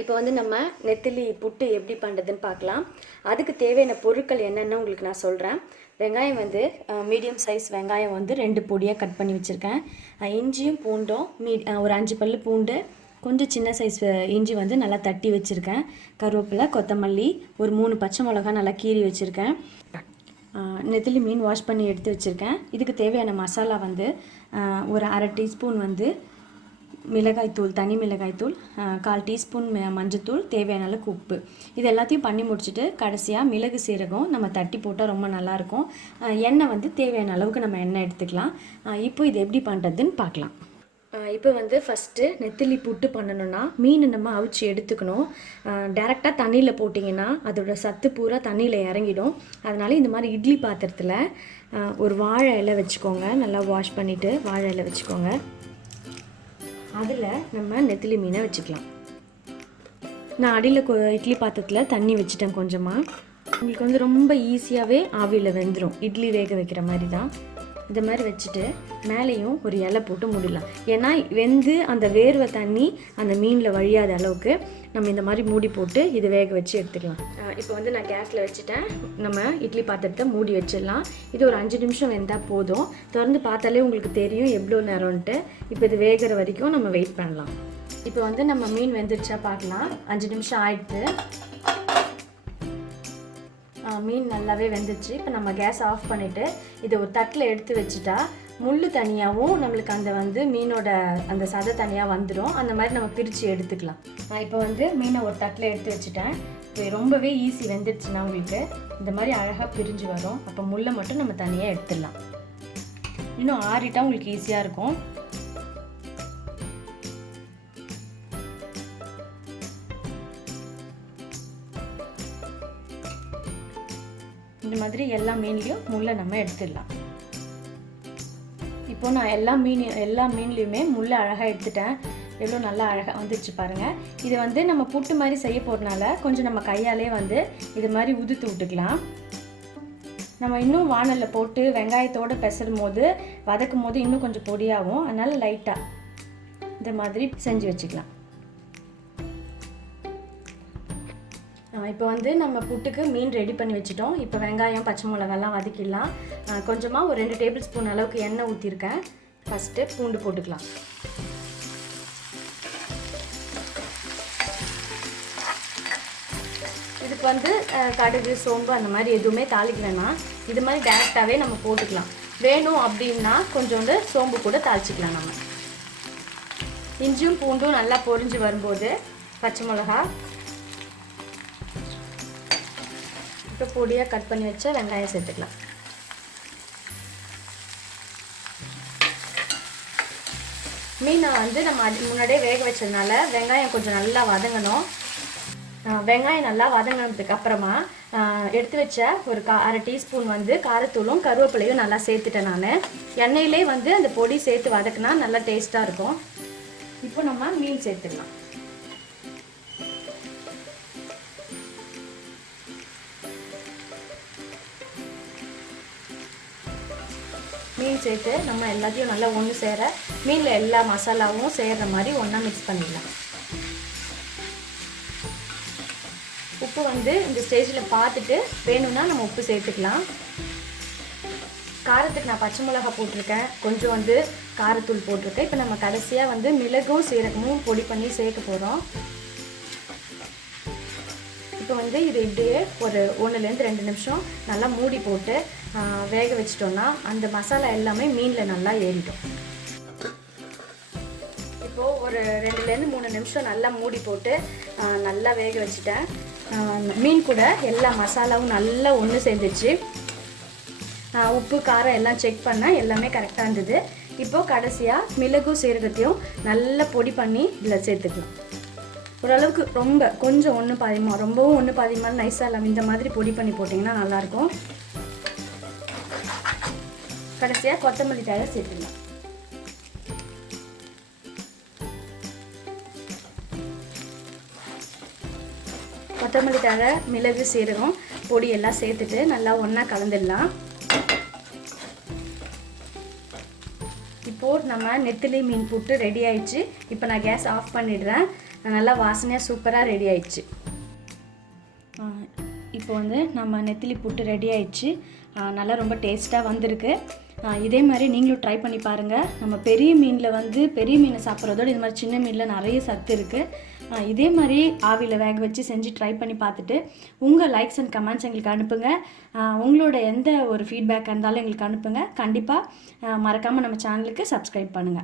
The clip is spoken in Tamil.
இப்போ வந்து நம்ம நெத்திலி புட்டு எப்படி பண்ணுறதுன்னு பார்க்கலாம். அதுக்கு தேவையான பொருட்கள் என்னென்னு உங்களுக்கு நான் சொல்கிறேன். வெங்காயம் வந்து மீடியம் சைஸ் வெங்காயம் வந்து 2 பொடியாக கட் பண்ணி வச்சுருக்கேன். இஞ்சியும் பூண்டும் ஒரு 5 பல்லு பூண்டு, கொஞ்சம் சின்ன சைஸ் இஞ்சி வந்து நல்லா தட்டி வச்சுருக்கேன். கருவேப்பிலை, கொத்தமல்லி, ஒரு 3 பச்சை மிளகா நல்லா கீறி வச்சுருக்கேன். நெத்திலி மீன் வாஷ் பண்ணி எடுத்து வச்சுருக்கேன். இதுக்கு தேவையான மசாலா வந்து ஒரு 1/2 டீஸ்பூன் வந்து மிளகாய்த்தூள், தனி மிளகாய்த்தூள், 1/4 டீஸ்பூன் மஞ்சத்தூள், தேவையான அளவுக்கு உப்பு. இது எல்லாத்தையும் பண்ணி முடிச்சுட்டு கடைசியாக மிளகு சீரகம் நம்ம தட்டி போட்டால் ரொம்ப நல்லாயிருக்கும். எண்ணெய் வந்து தேவையான அளவுக்கு நம்ம எண்ணெய் எடுத்துக்கலாம். இப்போ இது எப்படி பண்ணுறதுன்னு பார்க்கலாம். இப்போ வந்து ஃபஸ்ட்டு நெத்திலி புட்டு பண்ணணுன்னா மீன் நம்ம அவிச்சு எடுத்துக்கணும். டேரெக்டாக தண்ணியில் போட்டிங்கன்னா அதோட சத்து பூரா தண்ணியில் இறங்கிடும். அதனால் இந்த மாதிரி இட்லி பாத்திரத்தில் ஒரு வாழை இலை வச்சுக்கோங்க. நல்லா வாஷ் பண்ணிவிட்டு வாழை இலை வச்சுக்கோங்க. அதில் நம்ம நெத்திலி மீனை வச்சுக்கலாம். நான் அடியில் இட்லி பாத்திரத்தில் தண்ணி வச்சுட்டேன் கொஞ்சமாக. உங்களுக்கு வந்து ரொம்ப ஈஸியாகவே ஆவியில் வெந்துடும். இட்லி வேக வைக்கிற மாதிரி தான். இந்த மாதிரி வச்சுட்டு மேலேயும் ஒரு இலை போட்டு மூடிடலாம். ஏன்னா வெந்து அந்த வேர்வை தண்ணி அந்த மீனில் வழியாத அளவுக்கு நம்ம இந்த மாதிரி மூடி போட்டு இதை வேக வச்சு எடுத்துக்கலாம். இப்போ வந்து நான் கேஸில் வச்சுட்டேன். நம்ம இட்லி பாத்திரத்தை மூடி வச்சிடலாம். இது ஒரு 5 நிமிஷம் வெந்தால் போதும். திறந்து பார்த்தாலே உங்களுக்கு தெரியும் எவ்வளோ நேரம்ன்ட்டு. இப்போ இது வேகிற வரைக்கும் நம்ம வெயிட் பண்ணலாம். இப்போ வந்து நம்ம மீன் வெந்துருச்சா பார்க்கலாம். 5 நிமிஷம் ஆயிடுத்து. மீன் நல்லாவே வெந்துச்சு. இப்போ நம்ம கேஸ் ஆஃப் பண்ணிவிட்டு இதை ஒரு தட்டில் எடுத்து வச்சுட்டா முள் தனியாகவும் நம்மளுக்கு அந்த வந்து மீனோட அந்த சதை தனியாக வந்துடும். அந்த மாதிரி நம்ம பிரித்து எடுத்துக்கலாம். நான் இப்போ வந்து மீனை ஒரு தட்டில் எடுத்து வச்சுட்டேன். இப்போ ரொம்பவே ஈஸி வெந்துடுச்சுன்னா உங்களுக்கு இந்த மாதிரி அழகாக பிரிஞ்சு வரும். அப்போ முள்ளை மட்டும் நம்ம தனியாக எடுத்துடலாம். இன்னும் ஆறிட்டா உங்களுக்கு ஈஸியாக இருக்கும். இந்த மாதிரி எல்லா மீன்லையும் முள்ளை நம்ம எடுத்துடலாம். இப்போ நான் எல்லா மீன்லேயுமே முள்ளை அழகாக எடுத்துட்டேன். எவ்வளோ நல்லா அழகாக வந்துடுச்சு பாருங்கள். இது வந்து நம்ம புட்டு மாதிரி செய்ய போகிறதுனால கொஞ்சம் நம்ம கையாலே வந்து இது மாதிரி உதுத்து விட்டுக்கலாம். நம்ம இன்னும் வானலில் போட்டு வெங்காயத்தோடு பெசரும் போது வதக்கும் போது இன்னும் கொஞ்சம் பொடியாகும். அதனால் லைட்டாக இந்த மாதிரி செஞ்சு வச்சுக்கலாம். இப்போ வந்து நம்ம புட்டுக்கு மீன் ரெடி பண்ணி வச்சுட்டோம். இப்போ வெங்காயம், பச்சை மிளகாலாம் வதக்கிடலாம். கொஞ்சமாக ஒரு 2 டேபிள் ஸ்பூன் அளவுக்கு எண்ணெய் ஊற்றிருக்கேன். ஃபஸ்ட்டு பூண்டு போட்டுக்கலாம். இதுக்கு வந்து கடுகு, சோம்பு அந்த மாதிரி எதுவுமே தாளிக்கலைன்னா இது மாதிரி டேரெக்டாகவே நம்ம போட்டுக்கலாம். வேணும் அப்படின்னா கொஞ்சோண்டு சோம்பு கூட தாளிச்சிக்கலாம். நம்ம இஞ்சியும் பூண்டும் நல்லா பொரிஞ்சு வரும்போது பச்சை மிளகா, இப்போ பொடியாக கட் பண்ணி வச்ச வெங்காயம் சேர்த்துக்கலாம். மீனை வந்து நம்ம முன்னாடியே வேக வச்சதுனால வெங்காயம் கொஞ்சம் நல்லா வதங்கணும். வெங்காயம் நல்லா வதங்கினதுக்கு அப்புறமா எடுத்து வச்ச ஒரு 1/2 டீஸ்பூன் வந்து காரத்தூளும் கருவேப்பிலையும் நல்லா சேர்த்துட்டேன். நான் எண்ணெயிலே வந்து அந்த பொடி சேர்த்து வதக்குனா நல்லா டேஸ்ட்டாக இருக்கும். இப்போ நம்ம மீன் சேர்த்துக்கலாம். மீன் சேர்த்து நம்ம எல்லாத்தையும் நல்லா ஒன்று சேர மீனில் எல்லா மசாலாவும் சேர்கிற மாதிரி ஒன்றா மிக்ஸ் பண்ணிடலாம். உப்பு வந்து இந்த ஸ்டேஜில் பார்த்துட்டு வேணும்னா நம்ம உப்பு சேர்த்துக்கலாம். காரத்துக்கு நான் பச்சை மிளகா போட்டிருக்கேன், கொஞ்சம் வந்து காரத்தூள் போட்டிருக்கேன். இப்போ நம்ம கடைசியாக வந்து மிளகும் சீரகமும் பொடி பண்ணி சேர்க்க போகிறோம். இப்போ வந்து இது இப்படியே ஒரு 1லேருந்து 2 நிமிஷம் நல்லா மூடி போட்டு வேக வச்சிட்டோம்னா அந்த மசாலா எல்லாமே மீனில் நல்லா ஏறிடும். இப்போது ஒரு 2லேருந்து 3 நிமிஷம் நல்லா மூடி போட்டு நல்லா வேக வச்சுட்டேன். மீன் கூட எல்லா மசாலாவும் நல்லா ஒன்று சேர்ந்துச்சு. உப்பு, காரம் எல்லாம் செக் பண்ணால் எல்லாமே கரெக்டாக இருந்தது. இப்போது கடைசியாக மிளகும் சீரகத்தையும் நல்லா பொடி பண்ணி இதில் சேர்த்துக்கலாம். ஓரளவுக்கு ரொம்ப கொஞ்சம் 1 பாதிமா, ரொம்பவும் 1 பாதிமா நைஸாக இல்லாமல் இந்த மாதிரி பொடி பண்ணி போட்டிங்கன்னா நல்லாயிருக்கும். கடைசியாக கொத்தமல்லி தழை சேர்த்துக்கலாம். கொத்தமல்லி தழை, மிளகு, சீரகம் பொடி எல்லாம் சேர்த்துட்டு நல்லா ஒன்றா கலந்துடலாம். இப்போது நம்ம நெத்திலி மீன் புட்டு ரெடி ஆயிடுச்சு. இப்போ நான் கேஸ் ஆஃப் பண்ணிடுறேன். நல்லா வாசனையாக சூப்பராக ரெடி ஆயிடுச்சு. இப்போ வந்து நம்ம நெத்திலி புட்டு ரெடி ஆயிடுச்சு. நல்லா ரொம்ப டேஸ்ட்டாக வந்திருக்கு. இதே மாதிரி நீங்களும் ட்ரை பண்ணி பாருங்கள். நம்ம பெரிய மீனில் வந்து பெரிய மீனை சாப்பிட்றதோட இது மாதிரி சின்ன மீனில் நிறைய சத்து இருக்குது. இதே மாதிரி ஆவியில் வேக வச்சு செஞ்சு ட்ரை பண்ணி பார்த்துட்டு உங்கள் லைக்ஸ் அண்ட் கமெண்ட்ஸ் எங்களுக்கு அனுப்புங்க. உங்களோட எந்த ஒரு ஃபீட்பேக் இருந்தாலும் எங்களுக்கு அனுப்புங்க. கண்டிப்பாக மறக்காமல் நம்ம சேனலுக்கு சப்ஸ்கிரைப் பண்ணுங்கள்.